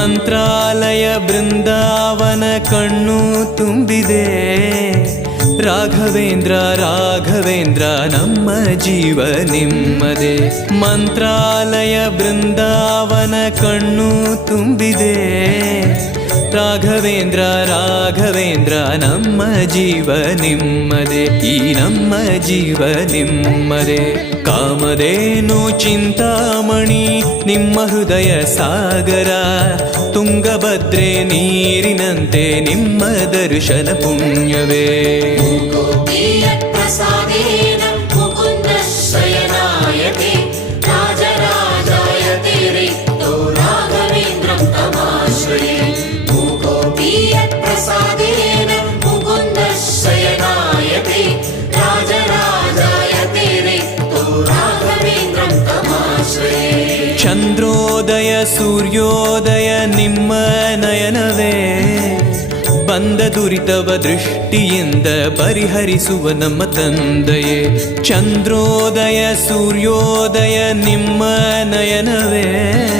ಮಂತ್ರಾಲಯ ಬೃಂದಾವನ ಕಣ್ಣು ತುಂಬಿದೆ. ರಾಘವೇಂದ್ರ ರಾಘವೇಂದ್ರ ನಮ್ಮ ಜೀವ ನಿಮ್ಮದೇ. ಮಂತ್ರಾಲಯ ಬೃಂದಾವನ ಕಣ್ಣು ತುಂಬಿದೆ. ರಾಘವೇಂದ್ರ ರಾಘವೇಂದ್ರ ನಮ್ಮ ಜೀವ ನಿಮ್ಮದೇ. ಈ ನಮ್ಮ ಜೀವ ನಿಮ್ಮದೇ. ಕಾಮಧೇನು ಚಿಂತಾಮಣಿ ನಿಮ್ಮ ಹೃದಯ ಸಾಗರ. ತುಂಗಭದ್ರೆ ನೀರಿನಂತೆ ನಿಮ್ಮ ದರ್ಶನ ಪುಣ್ಯವೇ. ಚಂದ್ರೋದಯ ಸೂರ್ಯೋದಯ ನಿಮ್ಮ ನಯನವೇ. ಬಂದ ದುರಿತವ ದೃಷ್ಟಿಯಿಂದ ಪರಿಹರಿಸುವ ನಮ್ಮ ತಂದೆಯೇ. ಚಂದ್ರೋದಯ ಸೂರ್ಯೋದಯ ನಿಮ್ಮ ನಯನವೇ.